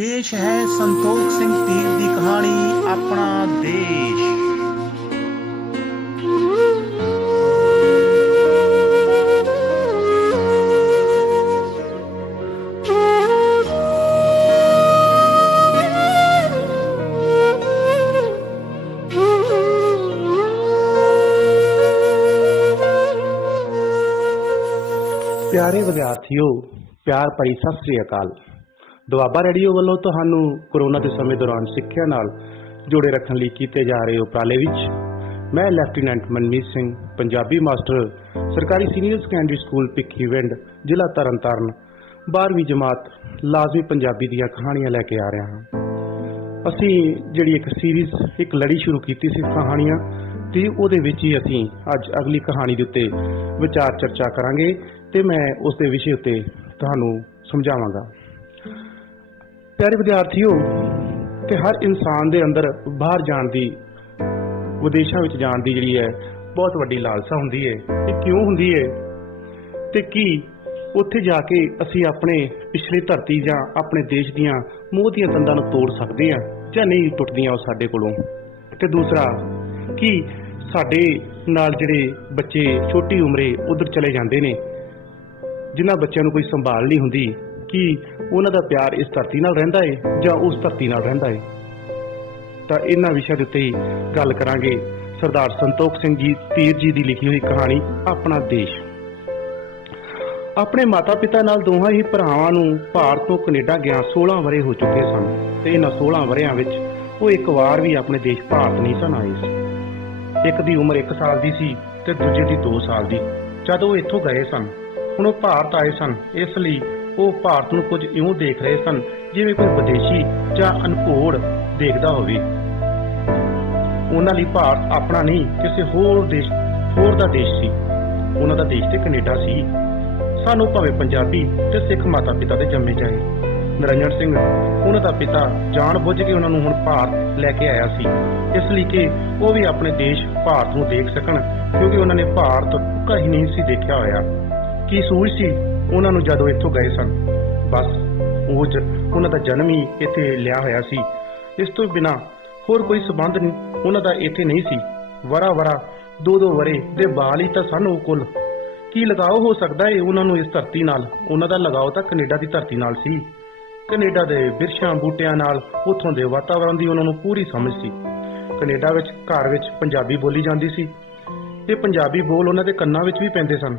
पेश है संतोख सिंह तीर की कहानी अपना देश। प्यारे विद्यार्थियों, प्यार भरी सत श्री अकाल। ਦੁਆਬਾ ਰੇਡੀਓ ਵੱਲੋਂ ਤੁਹਾਨੂੰ ਕੋਰੋਨਾ ਦੇ ਸਮੇਂ ਦੌਰਾਨ ਸਿੱਖਿਆ ਨਾਲ ਜੋੜੇ ਰੱਖਣ ਲਈ ਕੀਤੇ ਜਾ ਰਹੇ ਉਪਰਾਲੇ ਵਿੱਚ ਮੈਂ ਲੈਫਟੀਨੈਂਟ ਮਨਮੀਤ ਸਿੰਘ, ਪੰਜਾਬੀ ਮਾਸਟਰ, ਸਰਕਾਰੀ ਸੀਨੀਅਰ ਸੈਕੰਡਰੀ ਸਕੂਲ ਭਿੱਖੀਵਿੰਡ, ਜ਼ਿਲ੍ਹਾ ਤਰਨਤਾਰਨ, 12ਵੀਂ ਜਮਾਤ ਲਾਜ਼ਮੀ ਪੰਜਾਬੀ ਦੀਆਂ ਕਹਾਣੀਆਂ ਲੈ ਕੇ ਆ ਰਿਹਾ ਹਾਂ। ਅਸੀਂ ਜਿਹੜੀ ਇੱਕ ਸੀਰੀਜ਼, ਇੱਕ ਲੜੀ ਸ਼ੁਰੂ ਕੀਤੀ ਸੀ ਕਹਾਣੀਆਂ ਦੀ, ਉਹਦੇ ਵਿੱਚ ਹੀ ਅਸੀਂ ਅੱਜ ਅਗਲੀ ਕਹਾਣੀ ਦੇ ਉੱਤੇ ਵਿਚਾਰ ਚਰਚਾ ਕਰਾਂਗੇ ਤੇ ਮੈਂ ਉਸ ਦੇ ਵਿਸ਼ੇ ਉੱਤੇ ਤੁਹਾਨੂੰ ਸਮਝਾਵਾਂਗਾ। ਪਿਆਰੇ ਵਿਦਿਆਰਥੀਓ, ਕਿ ਹਰ ਇਨਸਾਨ ਦੇ ਅੰਦਰ ਬਾਹਰ ਜਾਣ ਦੀ, ਵਿਦੇਸ਼ਾਂ ਵਿੱਚ ਜਾਣ ਦੀ ਜਿਹੜੀ ਹੈ ਬਹੁਤ ਵੱਡੀ ਲਾਲਸਾ ਹੁੰਦੀ ਹੈ। ਇਹ ਕਿਉਂ ਹੁੰਦੀ ਹੈ ਤੇ ਕੀ ਉੱਥੇ ਜਾ ਕੇ ਅਸੀਂ ਆਪਣੇ ਪਿਛਲੀ ਧਰਤੀ ਜਾਂ ਆਪਣੇ ਦੇਸ਼ ਦੀਆਂ ਮੋਹ ਦੀਆਂ ਤੰਦਾਂ ਨੂੰ ਤੋੜ ਸਕਦੇ ਹਾਂ ਜਾਂ ਨਹੀਂ ਟੁੱਟਦੀਆਂ ਉਹ ਸਾਡੇ ਕੋਲੋਂ। ਤੇ ਦੂਸਰਾ, ਕੀ ਸਾਡੇ ਨਾਲ ਜਿਹੜੇ ਬੱਚੇ ਛੋਟੀ ਉਮਰੇ ਉੱਧਰ ਚਲੇ ਜਾਂਦੇ ਨੇ, ਜਿਨ੍ਹਾਂ ਬੱਚਿਆਂ ਨੂੰ ਕੋਈ ਸੰਭਾਲ ਨਹੀਂ ਹੁੰਦੀ, ਕੀ ਉਹਨਾਂ ਦਾ ਪਿਆਰ ਇਸ ਧਰਤੀ ਨਾਲ ਰਹਿੰਦਾ ਹੈ ਜਾਂ ਉਸ ਧਰਤੀ ਨਾਲ ਰਹਿੰਦਾ ਹੈ? ਤਾਂ ਇਹਨਾਂ ਵਿਸ਼ਿਆਂ ਦੇ ਉੱਤੇ ਹੀ ਗੱਲ ਕਰਾਂਗੇ। ਸਰਦਾਰ ਸੰਤੋਖ ਸਿੰਘ ਜੀ ਤੀਰ ਜੀ ਦੀ ਲਿਖੀ ਹੋਈ ਕਹਾਣੀ ਆਪਣਾ ਦੇਸ਼। ਆਪਣੇ ਮਾਤਾ ਪਿਤਾ ਨਾਲ ਦੋਹਾਂ ਹੀ ਭਰਾਵਾਂ ਨੂੰ ਭਾਰਤ ਤੋਂ ਕੈਨੇਡਾ ਗਿਆ 16 ਵਰ੍ਹੇ ਹੋ ਚੁੱਕੇ ਸਨ ਤੇ ਇਹਨਾਂ 16 ਵਰ੍ਹਿਆਂ ਵਿੱਚ ਉਹ ਇੱਕ ਵਾਰ ਵੀ ਆਪਣੇ ਦੇਸ਼ ਭਾਰਤ ਨਹੀਂ ਸਨ ਆਏ ਸੀ। ਇੱਕ ਦੀ ਉਮਰ 1 ਸਾਲ ਦੀ ਸੀ ਤੇ ਦੂਜੇ ਦੀ 2 ਸਾਲ ਦੀ ਜਦ ਉਹ ਇੱਥੋਂ ਗਏ ਸਨ। ਹੁਣ ਉਹ ਭਾਰਤ ਆਏ ਸਨ, ਇਸ ਲਈ ਉਹ ਭਾਰਤ ਨੂੰ ਕੁਝ ਇਉਂ ਦੇਖ ਰਹੇ ਸਨ ਜਿਵੇਂ ਕੋਈ ਵਿਦੇਸ਼ੀ ਜਾਂ ਅਨਪੜ੍ਹ ਦੇਖਦਾ ਹੋਵੇ। ਉਹਨਾਂ ਲਈ ਭਾਰਤ ਆਪਣਾ ਨਹੀਂ, ਕਿਸੇ ਹੋਰ ਦਾ ਦੇਸ਼ ਸੀ। ਉਹਨਾਂ ਦਾ ਦੇਸ਼ ਤੇ ਕੈਨੇਡਾ ਸੀ। ਸਾਨੂੰ ਭਾਵੇਂ ਪੰਜਾਬੀ ਤੇ ਸਿੱਖ ਮਾਤਾ ਪਿਤਾ ਦੇ ਜੰਮੇ ਚਾਹੇ। ਨਿਰੰਜਨ ਸਿੰਘ, ਉਹਨਾਂ ਦਾ ਪਿਤਾ, ਜਾਣ ਬੁੱਝ ਕੇ ਉਹਨਾਂ ਨੂੰ ਹੁਣ ਭਾਰਤ ਲੈ ਕੇ ਆਇਆ ਸੀ, ਇਸ ਲਈ ਕਿ ਉਹ ਵੀ ਆਪਣੇ ਦੇਸ਼ ਭਾਰਤ ਨੂੰ ਦੇਖ ਸਕਣ, ਕਿਉਂਕਿ ਉਹਨਾਂ ਨੇ ਭਾਰਤ ਕਦੀ ਨਹੀਂ ਸੀ ਦੇਖਿਆ ਹੋਇਆ। ਕੀ ਸੂਝ ਸੀ ਉਹਨਾਂ ਨੂੰ ਜਦੋਂ ਇੱਥੋਂ ਗਏ ਸਨ? ਬਸ ਉਹਨਾਂ ਦਾ ਜਨਮ ਹੀ ਇੱਥੇ ਲਿਆ ਹੋਇਆ ਸੀ। ਇਸ ਤੋਂ ਬਿਨਾਂ ਹੋਰ ਕੋਈ ਸਬੰਧ ਉਹਨਾਂ ਦਾ ਇੱਥੇ ਨਹੀਂ ਸੀ। ਵਰਾ 2-2 ਵਰ੍ਹੇ ਦੇ ਬਾਲ ਹੀ ਤਾਂ ਸਨ ਉਹ ਕੁੱਲ। ਕੀ ਲਗਾਓ ਹੋ ਸਕਦਾ ਹੈ ਉਹਨਾਂ ਨੂੰ ਇਸ ਧਰਤੀ ਨਾਲ? ਉਹਨਾਂ ਦਾ ਲਗਾਓ ਤਾਂ ਕੈਨੇਡਾ ਦੀ ਧਰਤੀ ਨਾਲ ਸੀ। ਕੈਨੇਡਾ ਦੇ ਬਿਰਛਾਂ ਬੂਟਿਆਂ ਨਾਲ, ਉੱਥੋਂ ਦੇ ਵਾਤਾਵਰਣ ਦੀ ਉਹਨਾਂ ਨੂੰ ਪੂਰੀ ਸਮਝ ਸੀ। ਕੈਨੇਡਾ ਵਿੱਚ ਘਰ ਵਿੱਚ ਪੰਜਾਬੀ ਬੋਲੀ ਜਾਂਦੀ ਸੀ। ਇਹ ਪੰਜਾਬੀ ਬੋਲ ਉਹਨਾਂ ਦੇ ਕੰਨਾਂ ਵਿੱਚ ਵੀ ਪੈਂਦੇ ਸਨ,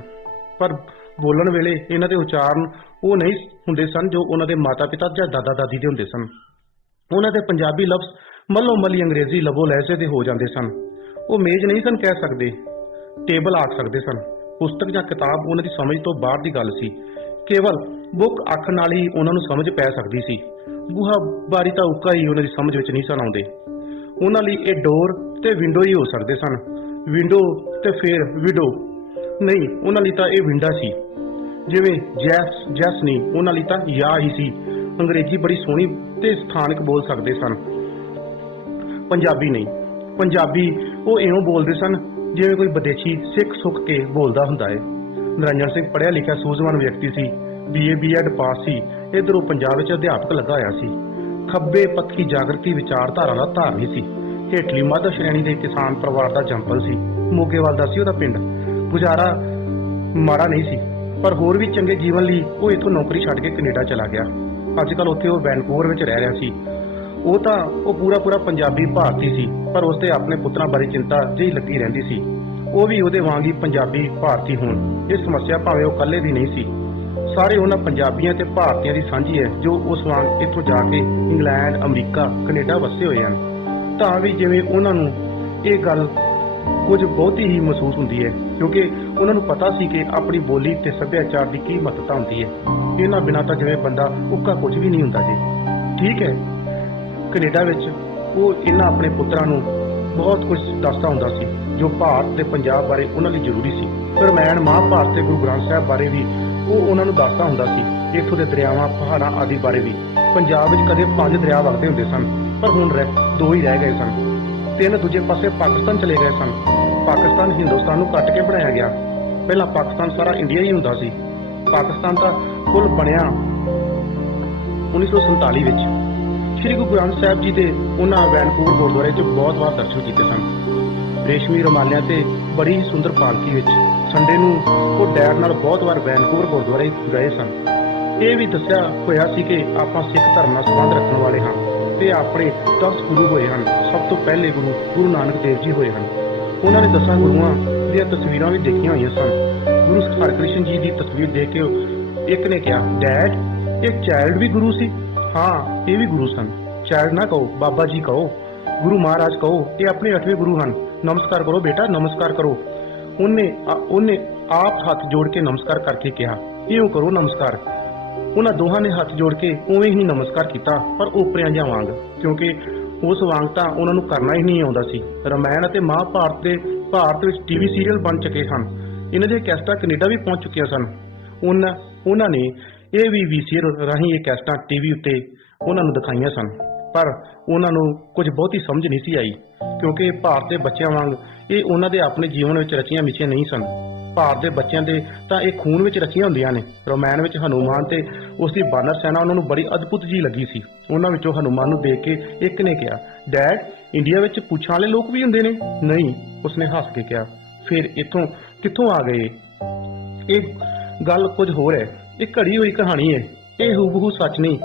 ਪਰ ਬੋਲਣ ਵੇਲੇ ਇਹਨਾਂ ਦੇ ਉਚਾਰਨ ਉਹ ਨਹੀਂ ਹੁੰਦੇ ਸਨ ਜੋ ਉਹਨਾਂ ਦੇ ਮਾਤਾ ਪਿਤਾ ਜਾਂ ਦਾਦਾ ਦਾਦੀ ਦੇ ਹੁੰਦੇ ਸਨ। ਉਹਨਾਂ ਦੇ ਪੰਜਾਬੀ ਲਫ਼ਜ਼ ਮੱਲੋ ਮੱਲੀ ਅੰਗਰੇਜ਼ੀ ਲਬੋ ਲਹਿਜ਼ੇ ਦੇ ਹੋ ਜਾਂਦੇ ਸਨ। ਉਹ ਮੇਜ਼ ਨਹੀਂ ਸਨ ਕਹਿ ਸਕਦੇ, ਟੇਬਲ ਆਖ ਸਕਦੇ ਸਨ। ਪੁਸਤਕ ਜਾਂ ਕਿਤਾਬ ਉਹਨਾਂ ਦੀ ਸਮਝ ਤੋਂ ਬਾਹਰ ਦੀ ਗੱਲ ਸੀ। ਕੇਵਲ ਬੁੱਕ ਅੱਖ ਨਾਲ ਹੀ ਉਹਨਾਂ ਨੂੰ ਸਮਝ ਪੈ ਸਕਦੀ ਸੀ। ਬੂਹਾ ਬਾਰੀ ਤਾਂ ਉੱਕਾ ਹੀ ਉਹਨਾਂ ਦੀ ਸਮਝ ਵਿੱਚ ਨਹੀਂ ਸਨ ਆਉਂਦੇ। ਉਹਨਾਂ ਲਈ ਇਹ ਡੋਰ ਤੇ ਵਿੰਡੋ ਹੀ ਹੋ ਸਕਦੇ ਸਨ। ਵਿੰਡੋ ਤੇ ਫਿਰ ਵਿਡੋ ਨਹੀਂ, ਉਹਨਾਂ ਲਈ ਤਾਂ ਇਹ ਵਿੰਡਾ ਸੀ। ਜਿਵੇਂ ਜੈਸ ਨਹੀਂ, ਉਹਨਾਂ ਲਈ ਤਾਂ ਯਾ ਹੀ ਸੀ। ਅੰਗਰੇਜ਼ੀ ਬੜੀ ਸੋਹਣੀ ਤੇ ਸਥਾਨਕ ਬੋਲ ਸਕਦੇ ਸਨ। ਪੰਜਾਬੀ ਨਹੀਂ, ਪੰਜਾਬੀ ਉਹ ਇਉਂ ਬੋਲਦੇ ਸਨ ਜਿਵੇਂ ਕੋਈ ਵਿਦੇਸ਼ੀ ਸਿੱਖ ਸੁੱਖ ਕੇ ਬੋਲਦਾ ਹੁੰਦਾ ਹੈ। ਨਿਰੰਜਨ ਸਿੰਘ ਪੜ੍ਹਿਆ ਲਿਖਿਆ ਸੂਝਵਾਨ ਵਿਅਕਤੀ ਸੀ। BA B.Ed ਪਾਸ ਸੀ। ਇੱਧਰੋਂ ਪੰਜਾਬ ਵਿੱਚ ਅਧਿਆਪਕ ਲੱਗਾ ਹੋਇਆ ਸੀ। ਖੱਬੇ ਪੱਖੀ ਜਾਗਰਤੀ ਵਿਚਾਰਧਾਰਾ ਦਾ ਧਾਰਨੀ ਸੀ। ਹੇਠਲੀ ਮੱਧ ਸ਼੍ਰੇਣੀ ਦੇ ਕਿਸਾਨ ਪਰਿਵਾਰ ਦਾ ਜੰਪਲ ਸੀ। ਮੋਗੇਵਾਲ ਦਾ ਸੀ ਉਹਦਾ ਪਿੰਡ। ਗੁਜ਼ਾਰਾ ਮਾੜਾ ਨਹੀਂ ਸੀ, ਪਰ ਹੋਰ ਵੀ ਚੰਗੇ ਜੀਵਨ ਲਈ ਉਹ ਇੱਥੋਂ ਨੌਕਰੀ ਛੱਡ ਕੇ ਕੈਨੇਡਾ ਚਲਾ ਗਿਆ। ਅੱਜ ਕੱਲ੍ਹ ਉੱਥੇ ਉਹ ਵੈਨਕੂਵਰ ਵਿੱਚ ਰਹਿ ਰਿਹਾ ਸੀ। ਉਹ ਪੂਰਾ ਪੰਜਾਬੀ ਭਾਰਤੀ ਸੀ, ਪਰ ਉਸਦੇ ਆਪਣੇ ਪੁੱਤਰਾਂ ਬਾਰੇ ਚਿੰਤਾ ਜਿਹੀ ਲੱਗੀ ਰਹਿੰਦੀ ਸੀ। ਉਹ ਵੀ ਉਹਦੇ ਵਾਂਗ ਹੀ ਪੰਜਾਬੀ ਭਾਰਤੀ ਹੋਣ। ਇਹ ਸਮੱਸਿਆ ਭਾਵੇਂ ਉਹ ਇਕੱਲੇ ਦੀ ਨਹੀਂ ਸੀ, ਸਾਰੇ ਉਹਨਾਂ ਪੰਜਾਬੀਆਂ ਤੇ ਭਾਰਤੀਆਂ ਦੀ ਸਾਂਝੀ ਹੈ ਜੋ ਉਸ ਵਾਂਗ ਇੱਥੋਂ ਜਾ ਕੇ ਇੰਗਲੈਂਡ, ਅਮਰੀਕਾ, ਕੈਨੇਡਾ ਵਸੇ ਹੋਏ ਹਨ। ਤਾਂ ਵੀ ਜਿਵੇਂ ਉਹਨਾਂ ਨੂੰ ਇਹ ਗੱਲ ਕੁਝ ਬਹੁਤੀ ਹੀ ਮਹਿਸੂਸ ਹੁੰਦੀ ਹੈ, ਕਿਉਂਕਿ ਉਹਨਾਂ ਨੂੰ ਪਤਾ ਸੀ ਕਿ ਆਪਣੀ ਬੋਲੀ ਤੇ ਸੱਭਿਆਚਾਰ ਦੀ ਕੀ ਮਹੱਤਤਾ ਹੁੰਦੀ ਹੈ। ਇਹਨਾਂ ਬਿਨਾਂ ਤਾਂ ਜਿਵੇਂ ਬੰਦਾ ਉੱਕਾ ਕੁਝ ਵੀ ਨਹੀਂ ਹੁੰਦਾ ਜੀ। ਠੀਕ ਹੈ, ਕੈਨੇਡਾ ਵਿੱਚ ਉਹ ਇਹਨਾਂ ਆਪਣੇ ਪੁੱਤਰਾਂ ਨੂੰ ਬਹੁਤ ਕੁਝ ਦੱਸਦਾ ਹੁੰਦਾ ਸੀ ਜੋ ਭਾਰਤ ਤੇ ਪੰਜਾਬ ਬਾਰੇ ਉਹਨਾਂ ਲਈ ਜ਼ਰੂਰੀ ਸੀ। ਰਾਮਾਇਣ, ਮਹਾਭਾਰਤ ਤੇ ਗੁਰੂ ਗ੍ਰੰਥ ਸਾਹਿਬ ਬਾਰੇ ਵੀ ਉਹ ਉਹਨਾਂ ਨੂੰ ਦੱਸਦਾ ਹੁੰਦਾ ਸੀ। ਇੱਥੋਂ ਦੇ ਦਰਿਆਵਾਂ, ਪਹਾੜਾਂ ਆਦਿ ਬਾਰੇ ਵੀ। ਪੰਜਾਬ ਵਿੱਚ ਕਦੇ 5 ਦਰਿਆ ਵਗਦੇ ਹੁੰਦੇ ਸਨ, ਪਰ ਹੁਣ 2 ਹੀ ਰਹਿ ਗਏ ਸਨ। 3 ਦੂਜੇ ਪਾਸੇ ਪਾਕਿਸਤਾਨ ਚਲੇ ਗਏ ਸਨ। ਪਾਕਿਸਤਾਨ ਹਿੰਦੁਸਤਾਨ ਨੂੰ ਕੱਟ ਕੇ ਬਣਾਇਆ ਗਿਆ। ਪਹਿਲਾਂ ਪਾਕਿਸਤਾਨ ਸਾਰਾ ਇੰਡੀਆ ਹੀ ਹੁੰਦਾ ਸੀ। ਪਾਕਿਸਤਾਨ ਤਾਂ ਕੁੱਲ ਬਣਿਆ 1947 ਵਿੱਚ ਸ੍ਰੀ ਗੁਰੂ ਗ੍ਰੰਥ ਸਾਹਿਬ ਜੀ ਦੇ ਉਹਨਾਂ ਵੈਨਕੂਵਰ ਗੁਰਦੁਆਰੇ 'ਚ ਬਹੁਤ ਵਾਰ ਦਰਸ਼ਨ ਕੀਤੇ ਸਨ। ਰੇਸ਼ਮੀ ਰੁਮਾਲਿਆਂ ਤੇ ਬੜੀ ਹੀ ਸੁੰਦਰ ਪਾਲਕੀ ਵਿੱਚ ਸੰਡੇ ਨੂੰ ਉਹ ਡੈਡ ਨਾਲ ਬਹੁਤ ਵਾਰ ਵੈਨਕੂਵਰ ਗੁਰਦੁਆਰੇ ਗਏ ਸਨ। ਇਹ ਵੀ ਦੱਸਿਆ ਹੋਇਆ ਸੀ ਕਿ ਆਪਾਂ ਸਿੱਖ ਧਰਮ ਨਾਲ ਸੰਬੰਧ ਰੱਖਣ ਵਾਲੇ ਹਾਂ ਤੇ ਆਪਣੇ 10 ਗੁਰੂ ਹੋਏ ਹਨ। ਸਭ ਤੋਂ ਪਹਿਲੇ ਗੁਰੂ ਨਾਨਕ ਦੇਵ ਜੀ ਹੋਏ ਹਨ। ਉਹਨਾਂ ਨੇ 10 ਗੁਰੂਆਂ ਦੀਆਂ ਤਸਵੀਰਾਂ ਵੀ ਦੇਖੀਆਂ ਹੋਈਆਂ ਸਨ। ਗੁਰੂ ਹਰਕ੍ਰਿਸ਼ਨ ਜੀ ਦੀ ਤਸਵੀਰ ਦੇਖ ਕੇ ਇੱਕ ਨੇ ਕਿਹਾ, ਡੈਡ, ਇਹ ਚਾਈਲਡ ਵੀ ਗੁਰੂ ਸੀ? ਹਾਂ, ਇਹ ਵੀ ਗੁਰੂ ਸਨ। ਚਾਈਲਡ ਨਾ ਕਹੋ, ਬਾਬਾ ਜੀ ਕਹੋ, ਗੁਰੂ ਮਹਾਰਾਜ ਕਹੋ, ਇਹ ਆਪਣੇ 8ਵੇਂ ਗੁਰੂ ਹਨ। ਨਮਸਕਾਰ ਕਰੋ ਬੇਟਾ, ਨਮਸਕਾਰ ਕਰੋ। ਉਹਨੇ ਆਪ ਹੱਥ ਜੋੜ ਕੇ ਨਮਸਕਾਰ ਕਰਕੇ ਕਿਹਾ, ਇਉਂ ਕਰੋ ਨਮਸਕਾਰ। ਉਹਨਾਂ ਦੋਹਾਂ ਨੇ ਹੱਥ ਜੋੜ ਕੇ ਉਵੇਂ ਹੀ ਨਮਸਕਾਰ ਕੀਤਾ, ਪਰ ਓਪਰਿਆਂ ਜਿਹਾ ਵਾਂਗ, ਕਿਉਂਕਿ ਉਸ ਵਾਂਗ ਤਾਂ ਉਹਨਾਂ ਨੂੰ ਕਰਨਾ ਹੀ ਨਹੀਂ ਆਉਂਦਾ ਸੀ। ਰਾਮਾਇਣ ਅਤੇ ਮਹਾਭਾਰਤ ਦੇ ਭਾਰਤ ਵਿੱਚ ਟੀਵੀ ਸੀਰੀਅਲ ਬਣ ਚੁੱਕੇ ਹਨ। ਇਹਨਾਂ ਦੀਆਂ ਕੈਸਟਾਂ ਕੈਨੇਡਾ ਵੀ ਪਹੁੰਚ ਚੁੱਕੀਆਂ ਸਨ। ਉਹਨਾਂ ਨੇ ਇਹ ਵੀ ਵੀਸੀਆਰ ਰਾਹੀਂ ਇਹ ਕੈਸਟਾਂ ਟੀਵੀ ਉੱਤੇ ਉਹਨਾਂ ਨੂੰ ਦਿਖਾਈਆਂ ਸਨ, ਪਰ ਉਹਨਾਂ ਨੂੰ ਕੁਝ ਬਹੁਤੀ ਸਮਝ ਨਹੀਂ ਸੀ ਆਈ, ਕਿਉਂਕਿ ਭਾਰਤ ਦੇ ਬੱਚਿਆਂ ਵਾਂਗ ਇਹ ਉਹਨਾਂ ਦੇ ਆਪਣੇ ਜੀਵਨ ਵਿੱਚ ਰਚੀਆਂ ਮਿਚੀਆਂ ਨਹੀਂ ਸਨ। ਭਾਰਤ ਦੇ ਬੱਚਿਆਂ ਦੇ ਤਾਂ ਇਹ ਖੂਨ ਵਿੱਚ ਰਚੀਆਂ ਹੁੰਦੀਆਂ ਨੇ। ਰਾਮਾਇਣ ਵਿੱਚ ਹਨੂਮਾਨ ਤੇ ਉਸ ਦੀ ਬਾਨਰ ਸੈਨਾ ਉਹਨਾਂ ਨੂੰ ਬੜੀ ਅਦਭੁਤ ਜੀ ਲੱਗੀ ਸੀ। ਉਹਨਾਂ ਵਿੱਚੋਂ ਹਨੂਮਾਨ ਨੂੰ ਦੇਖ ਕੇ ਇੱਕ ਨੇ ਕਿਹਾ, ਡੈਡ, ਇੰਡੀਆ ਵਿੱਚ ਪੁੱਛਾਂ ਵਾਲੇ ਲੋਕ ਵੀ ਹੁੰਦੇ ਨੇ? ਨਹੀਂ, ਉਸਨੇ ਹੱਸ ਕੇ ਕਿਹਾ। ਫਿਰ ਇੱਥੋਂ ਕਿੱਥੋਂ ਆ ਗਏ? ਇਹ ਗੱਲ ਕੁਝ ਹੋਰ ਹੈ। ਇਹ ਘੜੀ ਹੋਈ ਕਹਾਣੀ ਹੈ, ਇਹ ਹੂਬਹੂ ਸੱਚ ਨਹੀਂ।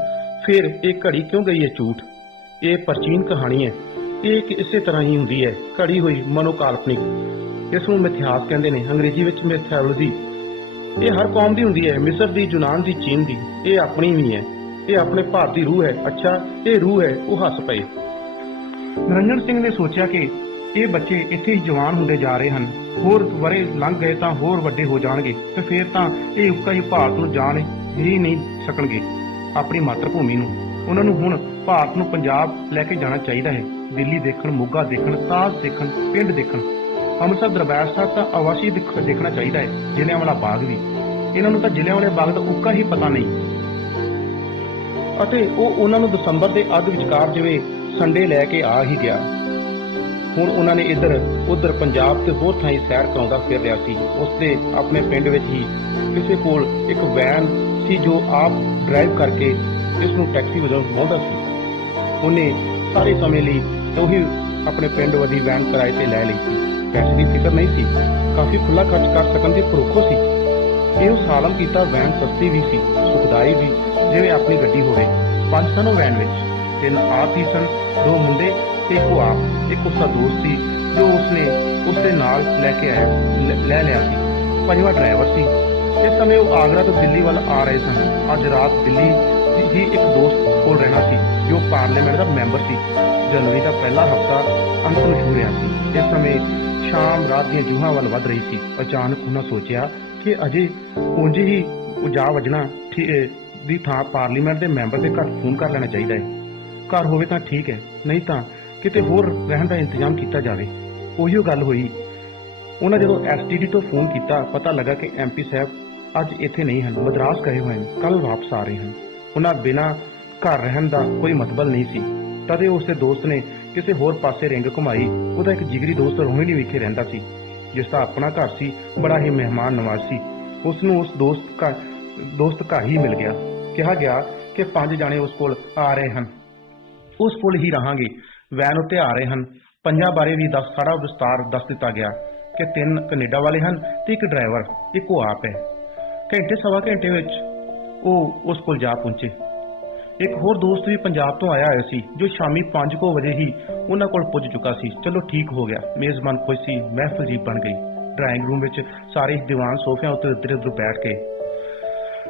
ਫਿਰ ਇਹ ਘੜੀ ਕਿਉਂ ਗਈ ਹੈ ਝੂਠ? ਇਹ ਪ੍ਰਾਚੀਨ ਕਹਾਣੀ ਹੈ। ਇਹ ਇਸੇ ਤਰ੍ਹਾਂ ਹੀ ਹੁੰਦੀ ਹੈ, ਘੜੀ ਹੋਈ ਮਨੋਕਾਲਪਨਿਕ। ਇਸ ਨੂੰ ਮਿਥਿਹਾਸ ਕਹਿੰਦੇ ਨੇ, ਅੰਗਰੇਜ਼ੀ ਵਿੱਚ ਮਿਥੋਲੋਜੀ। ਇਹ ਹਰ ਕੌਮ ਦੀ ਹੁੰਦੀ ਹੈ, ਮਿਸਰ ਦੀ, ਯੂਨਾਨ ਦੀ, ਚੀਨ ਦੀ। ਇਹ ਆਪਣੀ ਵੀ ਹੈ, ਇਹ ਆਪਣੇ ਭਾਰਤ ਦੀ ਰੂਹ ਹੈ। ਅੱਛਾ, ਇਹ ਰੂਹ ਹੈ। ਉਹ ਹੱਸ ਪਏ। ਨਿਰੰਜਨ ਸਿੰਘ ਨੇ ਸੋਚਿਆ ਕਿ ਇਹ ਬੱਚੇ ਇੱਥੇ ਹੀ ਜਵਾਨ ਹੁੰਦੇ ਜਾ ਰਹੇ ਹਨ। ਹੋਰ ਵਰੇ ਲੰਘ ਗਏ ਤਾਂ ਹੋਰ ਵੱਡੇ ਹੋ ਜਾਣਗੇ ਤੇ ਫਿਰ ਤਾਂ ਇਹ ਉੱਕਾ ਹੀ ਭਾਰਤ ਨੂੰ ਜਾਣ ਹੀ ਨਹੀਂ ਸਕਣਗੇ, ਆਪਣੀ ਮਾਤਰ ਭੂਮੀ ਨੂੰ। ਉਹਨਾਂ ਨੂੰ ਹੁਣ ਭਾਰਤ ਨੂੰ ਪੰਜਾਬ ਲੈ ਕੇ ਜਾਣਾ ਚਾਹੀਦਾ ਹੈ। ਦਿੱਲੀ ਦੇਖਣ, ਮੋਗਾ ਦੇਖਣ, ਤਾਜ ਦੇਖਣ, ਪਿੰਡ ਦੇਖਣ, ਅੰਮ੍ਰਿਤਸਰ ਦਰਬਾਰ ਸਾਹਿਬ ਤਾਂ ਆਵਾਸੀ ਦੇਖਣਾ ਚਾਹੀਦਾ ਹੈ, ਜ਼ਿਲ੍ਹਿਆਂਵਾਲਾ ਬਾਗ ਵੀ। ਇਹਨਾਂ ਨੂੰ ਤਾਂ ਜ਼ਿਲ੍ਹਿਆਂਵਾਲੇ ਬਾਗ ਦਾ ਉੱਕਾ ਹੀ ਪਤਾ ਨਹੀਂ। ਅਤੇ ਉਹ ਉਹਨਾਂ ਨੂੰ ਦਸੰਬਰ ਦੇ ਅੱਧ ਵਿਚਕਾਰ ਜਿਵੇਂ ਸੰਡੇ ਲੈ ਕੇ ਆ ਹੀ ਗਿਆ। ਹੁਣ ਉਹਨਾਂ ਨੇ ਇੱਧਰ ਉੱਧਰ ਪੰਜਾਬ ਤੇ ਹੋਰ ਥਾਈਂ ਸੈਰ ਕਰਾਉਂਦਾ ਫਿਰ ਰਿਹਾ ਸੀ। ਉਸਦੇ ਆਪਣੇ ਪਿੰਡ ਵਿੱਚ ਹੀ ਕਿਸੇ ਕੋਲ ਇੱਕ ਵੈਨ ਸੀ ਜੋ ਆਪ ਡਰਾਈਵ ਕਰਕੇ ਇਸ ਨੂੰ ਟੈਕਸੀ ਵਜੋਂ ਲਾਉਂਦਾ ਸੀ। ਉਹਨੇ ਸਾਰੇ ਸਮੇਂ ਲਈ ਉਹੀ ਆਪਣੇ ਪਿੰਡ ਵਧੀ ਵੈਨ ਕਿਰਾਏ ਤੇ ਲੈ ਲਈ ਸੀ। ਪੈਸੇ ਦੀ ਫਿਕਰ ਨਹੀਂ ਸੀ, ਕਾਫੀ ਖੁੱਲਾ ਖਰਚ ਕਰ ਸਕਣ ਦੀ ਪਰੋਖੋ ਸੀ। ਇਹ ਸਾਲਮ ਕੀਤਾ ਵੈਨ ਸਸਤੀ ਵੀ ਸੀ, ਸੁਖਦਾਈ ਵੀ, ਜਿਵੇਂ ਆਪਣੀ ਗੱਡੀ ਹੋਵੇ। 5 ਸਨ ਉਹ ਵੈਨ ਵਿੱਚ, 3 ਆਪ ਹੀ ਸਨ, 2 ਮੁੰਡੇ ਤੇ ਇੱਕੋ ਆਪ। ਇੱਕ ਉਸਦਾ ਦੋਸਤ ਸੀ ਜੋ ਉਸਦੇ ਨਾਲ ਲੈ ਲਿਆ ਸੀ। 5ਵਾਂ ਡਰਾਈਵਰ ਸੀ। ਇਸ ਸਮੇਂ ਉਹ ਆਗਰਾ ਤੋਂ ਦਿੱਲੀ ਵੱਲ ਆ ਰਹੇ ਸਨ। ਅੱਜ ਰਾਤ ਦਿੱਲੀ ਹੀ ਇੱਕ ਦੋਸਤ ਕੋਲ ਰਹਿਣਾ ਸੀ ਜੋ ਪਾਰਲੀਮੈਂਟ ਦਾ ਮੈਂਬਰ ਸੀ। ਜਨਵਰੀ ਦਾ ਪਹਿਲਾ ਹਫ਼ਤਾ ਅੰਤ ਨੂੰ ਛੂ ਰਿਹਾ ਸੀ। ਇਸ ਸਮੇਂ ਸ਼ਾਮ ਰਾਤ ਦੀਆਂ ਜੂਹਾਂ ਵੱਲ ਵੱਧ ਰਹੀ ਸੀ। ਅਚਾਨਕ ਉਹਨਾਂ ਸੋਚਿਆ ਕਿ ਅਜੇ ਉਂਝ ਹੀ ਜਾ ਵੱਜਣਾ ਦੀ ਥਾਂ ਪਾਰਲੀਮੈਂਟ ਦੇ ਮੈਂਬਰ ਦੇ ਘਰ ਫੋਨ ਕਰ ਲੈਣਾ ਚਾਹੀਦਾ ਹੈ। ਘਰ ਹੋਵੇ ਤਾਂ ਠੀਕ ਹੈ, ਨਹੀਂ ਤਾਂ ਕਿਤੇ ਹੋਰ ਰਹਿਣ ਦਾ ਇੰਤਜ਼ਾਮ ਕੀਤਾ ਜਾਵੇ। ਉਹੀਓ ਗੱਲ ਹੋਈ। ਉਹਨਾਂ ਜਦੋਂ STD ਤੋਂ ਫੋਨ ਕੀਤਾ, ਪਤਾ ਲੱਗਾ ਕਿ MP ਸਾਹਿਬ ਅੱਜ ਇੱਥੇ ਨਹੀਂ ਹਨ, ਮਦਰਾਸ ਗਏ ਹੋਏ ਹਨ, ਕੱਲ ਵਾਪਸ ਆ ਰਹੇ ਹਨ। ਉਹਨਾਂ ਬਿਨਾਂ ਘਰ ਰਹਿਣ ਦਾ ਕੋਈ ਮਤਲਬ ਨਹੀਂ ਸੀ। ਤਦੇ ਉਸਦੇ ਦੋਸਤ ਨੇ ਕਿਸੇ ਹੋਰ ਪਾਸੇ ਰਿੰਗ ਘੁਮਾਈ। ਉਹਦਾ ਇੱਕ ਜਿਗਰੀ ਦੋਸਤ ਰੋਹਿਣੀ ਵਿਖੇ ਰਹਿੰਦਾ ਸੀ, ਜਿਸ ਦਾ ਆਪਣਾ ਘਰ ਸੀ, ਬੜਾ ਹੀ ਮਹਿਮਾਨ ਨਵਾਜ਼ ਸੀ। ਉਸ ਨੂੰ ਉਸ ਦੋਸਤ ਘਰ ਹੀ ਮਿਲ ਗਿਆ। ਕਿਹਾ ਗਿਆ ਕਿ 5 ਜਾਣੇ ਉਸ ਕੋਲ ਆ ਰਹੇ ਹਨ, ਉਸ ਕੋਲ ਹੀ ਰਹਾਂਗੇ। ਵੈਨ ਉੱਤੇ ਆ ਰਹੇ ਹਨ। 5 ਬਾਰੇ ਵੀ ਸਾਰਾ ਵਿਸਤਾਰ ਦੱਸ ਦਿੱਤਾ ਗਿਆ ਕਿ 3 ਕੈਨੇਡਾ ਵਾਲੇ ਹਨ ਤੇ ਇੱਕ ਡਰਾਈਵਰ, ਇੱਕ ਉਹ ਆਪ ਹੈ। ਘੰਟੇ ਸਵਾ ਘੰਟੇ ਵਿੱਚ ਉਹ ਉਸ ਕੋਲ ਜਾ ਪਹੁੰਚੇ। ਇੱਕ ਹੋਰ ਦੋਸਤ ਵੀ ਪੰਜਾਬ ਤੋਂ ਆਇਆ ਹੋਇਆ ਸੀ, ਜੋ ਸ਼ਾਮੀ 5 ਵਜੇ ਹੀ ਉਹਨਾਂ ਕੋਲ ਪੁੱਜ ਚੁੱਕਾ ਸੀ। ਚਲੋ ਠੀਕ ਹੋ ਗਿਆ। ਮੇਜ਼ਬਾਨ ਖੁਸ਼ ਸੀ, ਮਹਿਫਲ ਜੀ ਬਣ ਗਈ। ਡਰਾਇੰਗ ਰੂਮ ਵਿੱਚ ਸਾਰੇ ਦੀਵਾਨ ਸੋਫਿਆਂ ਉੱਤੇ ਇੱਧਰ-ਉੱਧਰ ਬੈਠ ਕੇ